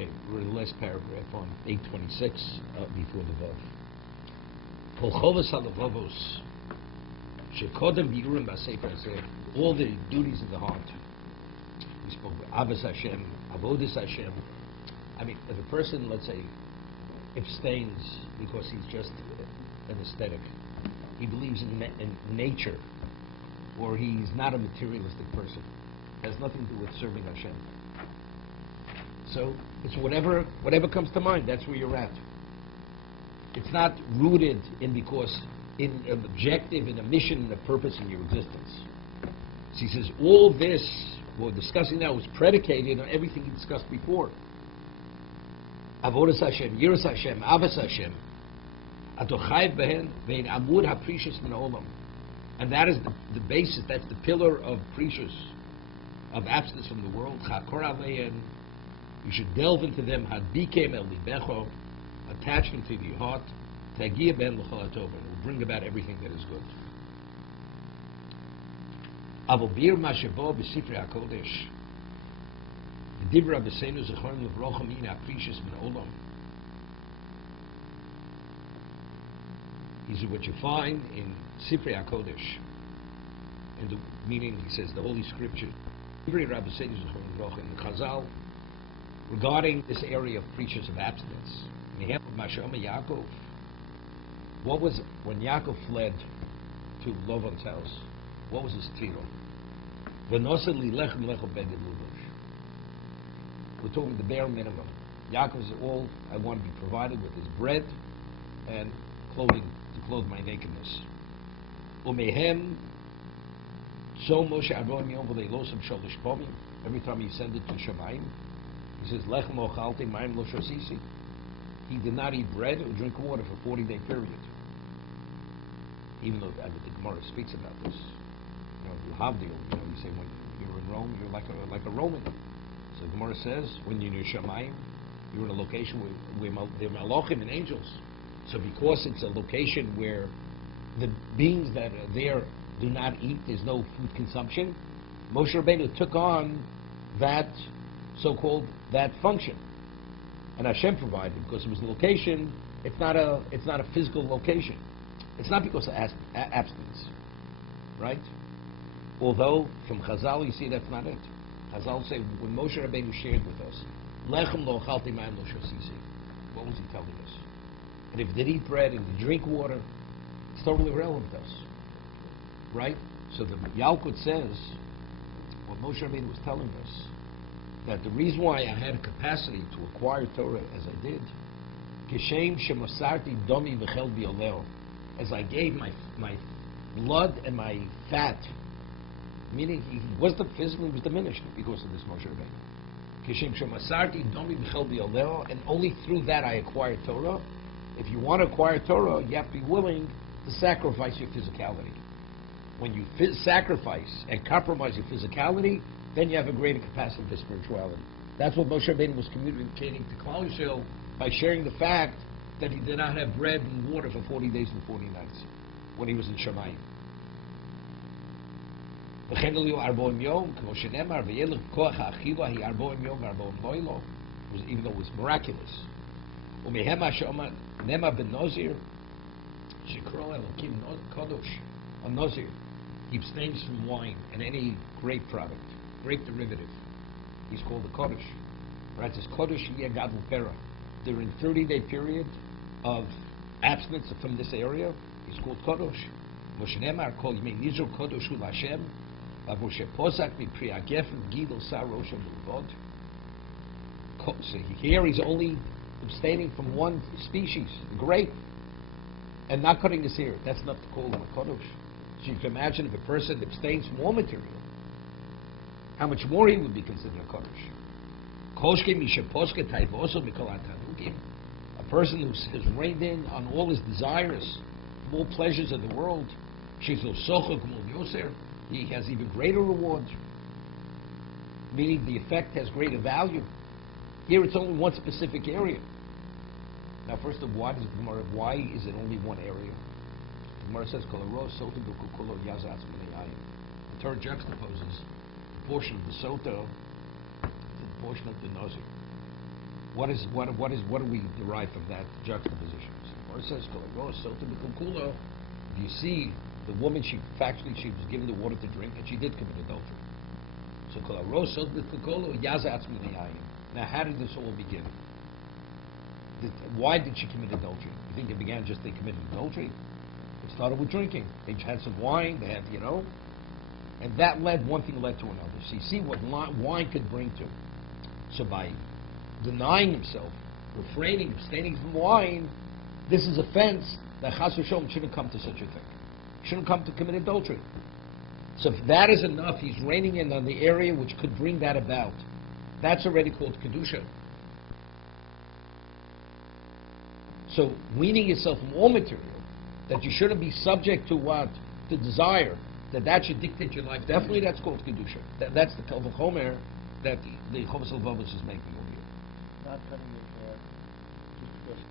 Okay, we're in the last paragraph on 826 before the Vav. Chovos HaLevavos shekodem biurim b'sefer hazeh. All the duties of the heart. We spoke about Avos Hashem, Avodas Hashem. I mean, if a person, let's say, abstains because he's just an aesthetic, he believes in nature, or he's not a materialistic person, it has nothing to do with serving Hashem. So it's whatever comes to mind. That's where you're at. It's not rooted in in an objective, in a mission, in a purpose in your existence. So he says all this we're discussing now was predicated on everything he discussed before. Avodas Hashem, Yiras Hashem, Avos Hashem, Atochayv behen vein amud haprishus min olam, and that is the basis. That's the pillar of precious, of abstinence from the world. Chakor alein. You should delve into them. Hadbikem el libecho, attach them to your heart. Tagia ben l'chol hatov, and will bring about everything that is good. Avobir mashebo b'sifrei hakodesh. Dibra b'seinu zechorim levrocham in aprishus min olam. These are what you find in Sifrei HaKodesh. And the meaning, he says, the Holy Scripture. Dibra Rabbi Seinu zechorim levrocham in Chazal. Regarding this area of preachers of abstinence, Yaakov, what was when Yaakov fled to Lavan's house? What was his tiro? We're talking the bare minimum. Yaakov said, all I want to be provided with is bread and clothing to clothe my nakedness. Every time he ascended to Shemayim, he says, Lechem ochalti mayim lo shosisi. He did not eat bread or drink water for a 40-day period. Even though the Gemara speaks about this. You have the you say when you're in Rome, you're like a Roman. So the Gemara says, when you're in Shemayim, you're in a location where there are malachim and angels. So because it's a location where the beings that are there do not eat, there's no food consumption, Moshe Rabbeinu took on that so-called that function, and Hashem provided because it was a location. It's not a physical location. It's not because of abstinence, right? Although from Chazal you see that's not it. Chazal say when Moshe Rabbeinu shared with us, Lechem lo chalti mayim lo shosisi. What was he telling us? And if they eat bread and they drink water, it's totally irrelevant to us, right? So the Yalkut says what Moshe Rabbeinu was telling us, that the reason why I had a capacity to acquire Torah as I did, Kishem shemasarti domi v'chel bioleo, as I gave my blood and my fat, meaning he wasn't physically was diminished because of this Moshe Rabbeinu. Kishem shemasarti domi v'chel bioleo, and only through that I acquired Torah. If you want to acquire Torah, you have to be willing to sacrifice your physicality. When you sacrifice and compromise your physicality, then you have a greater capacity for spirituality. That's what Moshe Rabbeinu was communicating to Klal Yisrael by sharing the fact that he did not have bread and water for 40 days and 40 nights when he was in Shemayim. Even though it was miraculous. A Nazir, he abstains from wine and any grape product. Grape derivative. He's called the Kodesh. Right? It's Kodesh Yeh Gadol Pera. During a 30-day period of abstinence from this area, he's called Kodesh. Moshe Nemar called Yemei Nizor Kodesh Hu Lashem. Moshe Pozak Mi Pri Agefim Gidol Sar Rosh V'Levod. So here he's only abstaining from one species, grape, and not cutting his hair. That's not called a Kodesh. So you can imagine if a person abstains from all material, how much more he would be considered a Kodesh. A person who has reined in on all his desires, from all pleasures of the world, he has even greater reward, meaning the effect has greater value. Here it's only one specific area. Now first of all, why is it only one area? The Gemara says, the Torah juxtaposes the portion of the Sota to the portion of the Nazir. What do we derive from that juxtaposition? Or it says, if you see the woman, she was given the water to drink, and she did commit adultery. So now, how did this all begin? Why did she commit adultery? You think it began just they committed adultery? It started with drinking. They had some wine. They had, and that one thing led to another. So you see what wine could bring to. So by denying himself, refraining, abstaining from wine, this is offense that Chas v'Shalom shouldn't come to such a thing. Shouldn't come to commit adultery. So if that is enough, he's reining in on the area which could bring that about. That's already called Kedusha. So weaning yourself from all material, that you shouldn't be subject to what? The desire, that should dictate your life. Definitely that's called Kedusha. That's the Kal V'chomer that the Chovos HaLevavos is making over here. Not cutting your hair, just because.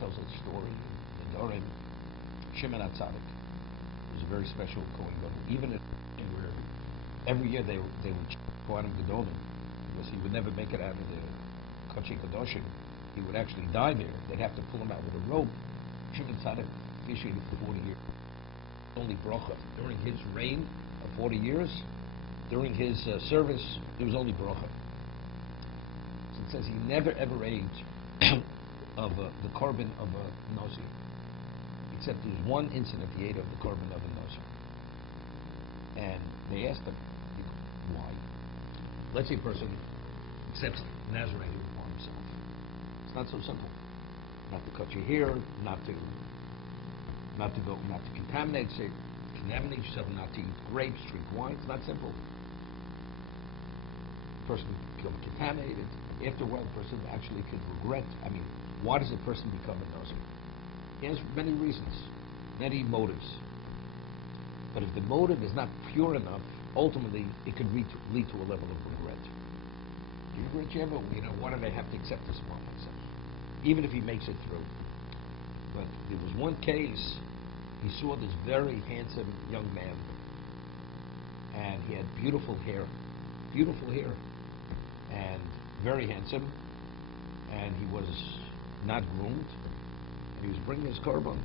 Tells a story in Dorim. Shimon HaTzadik was a very special Kohen Gadol. Even where every year they would Kohanim Gedolim, because he would never make it out of the Kodesh Kadoshim. He would actually die there. They'd have to pull him out with a rope. Shimon HaTzadik officiated for 40 years. Only bracha during his reign of 40 years. During his service, it was only bracha. So it says he never ever ate of the korban of a Nazir, except there was one incident he ate of the korban of a Nazir. And they asked him, why? Let's say a person accepts Nazarene for himself. It's not so simple. Not to cut your hair, not to contaminate yourself, not to eat grapes, drink wine. It's not simple. The person becomes contaminated. After a while, the person actually could regret. Why does a person become a Nazir? He has many reasons, many motives. But if the motive is not pure enough, ultimately it could lead to a level of regret. Do you regret ever? Why did I have to accept this upon myself? Even if he makes it through. But there was one case, he saw this very handsome young man, and he had beautiful hair, and very handsome, and he was not groomed, and he was bringing his korban.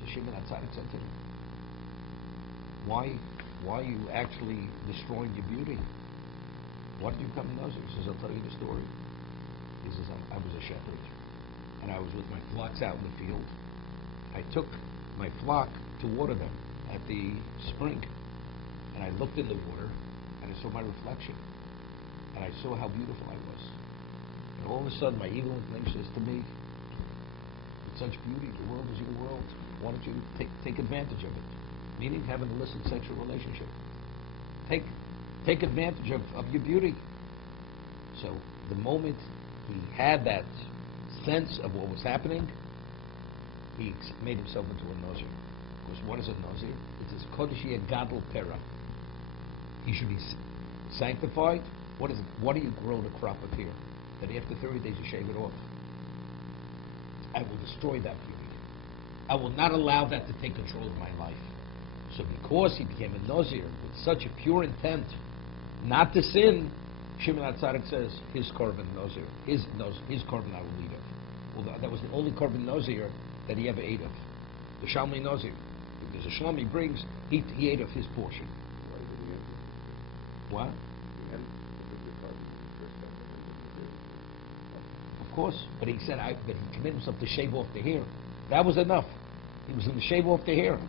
So Shimon HaTzadik said to him, why are you actually destroying your beauty? Why did you become a Nazir? He says, I'll tell you the story. He says, I was a shepherd, and I was with my flocks out in the field. I took my flock to water them at the spring, and I looked in the water, and I saw my reflection, and I saw how beautiful I was. And all of a sudden, my evil inclination says to me, with such beauty, the world is your world. Why don't you take advantage of it? Meaning, have an illicit sexual relationship. Take advantage of your beauty. So, the moment he had that sense of what was happening, he made himself into a Nazir. Because what is a Nazir? It's his Kodesh Gadol Pera. He should be sanctified. What do you grow the crop of hair? That after 30 days you shave it off. I will destroy that beauty. I will not allow that to take control of my life. So because he became a Nazir with such a pure intent not to sin, Shimon HaTzadik says, his korban Nazir, his korban I will eat of. Well, that was the only korban Nazir that he ever ate of. The Shalmei Nazir. If there's a Shalom he brings, he ate of his portion. What? Of course, but he said, but he committed himself to shave off the hair. That was enough. He was going to shave off the hair. So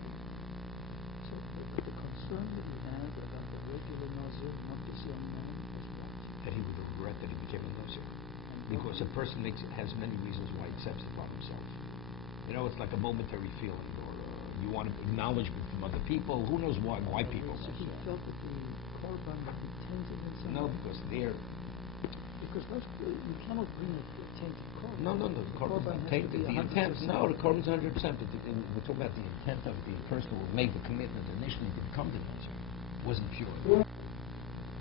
the concern that you had about the regular Nazir, not this young man, was what? That he would regret that he became a Nazir. Because a person has many reasons why he accepts it upon himself. It's like a momentary feeling, or you want acknowledgement from other people. Who knows why people? So he felt that the korban would be tainted in some No, way? because you cannot bring a tainted korban. No, the korban's not tainted. The intent, the korban's 100%. But we're talking about the intent of the person who made the commitment initially to become the Nazir. Wasn't pure.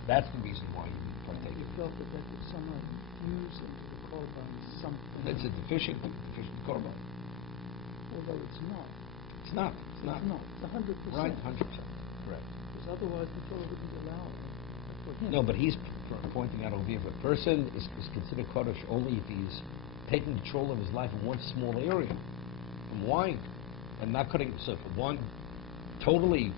That's the reason why you partake. You felt that would somehow infuse into the korban something. It's a deficient korban. Although it's not. It's not. It's 100%. Right, 100%. Correct. Because otherwise the Torah wouldn't allow it. That's what No, but he's pointing out over here, if a person is considered Kodesh only if he's taking control of his life in one small area, from wine, and not cutting himself. If one totally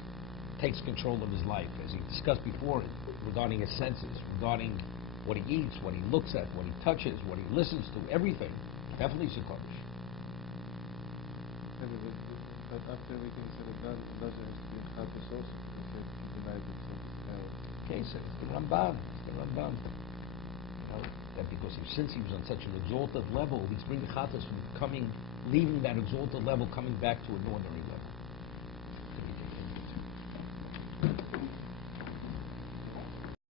takes control of his life, as he discussed before, regarding his senses, regarding what he eats, what he looks at, what he touches, what he listens to, everything, definitely is a Kodesh. But after everything said and done, it doesn't have to be Chatos also. He said he denied it, so it's now. Okay, so it's the Ramban. You know, that because since he was on such an exalted level, he's bringing Chatos from leaving that exalted level, coming back to an ordinary level.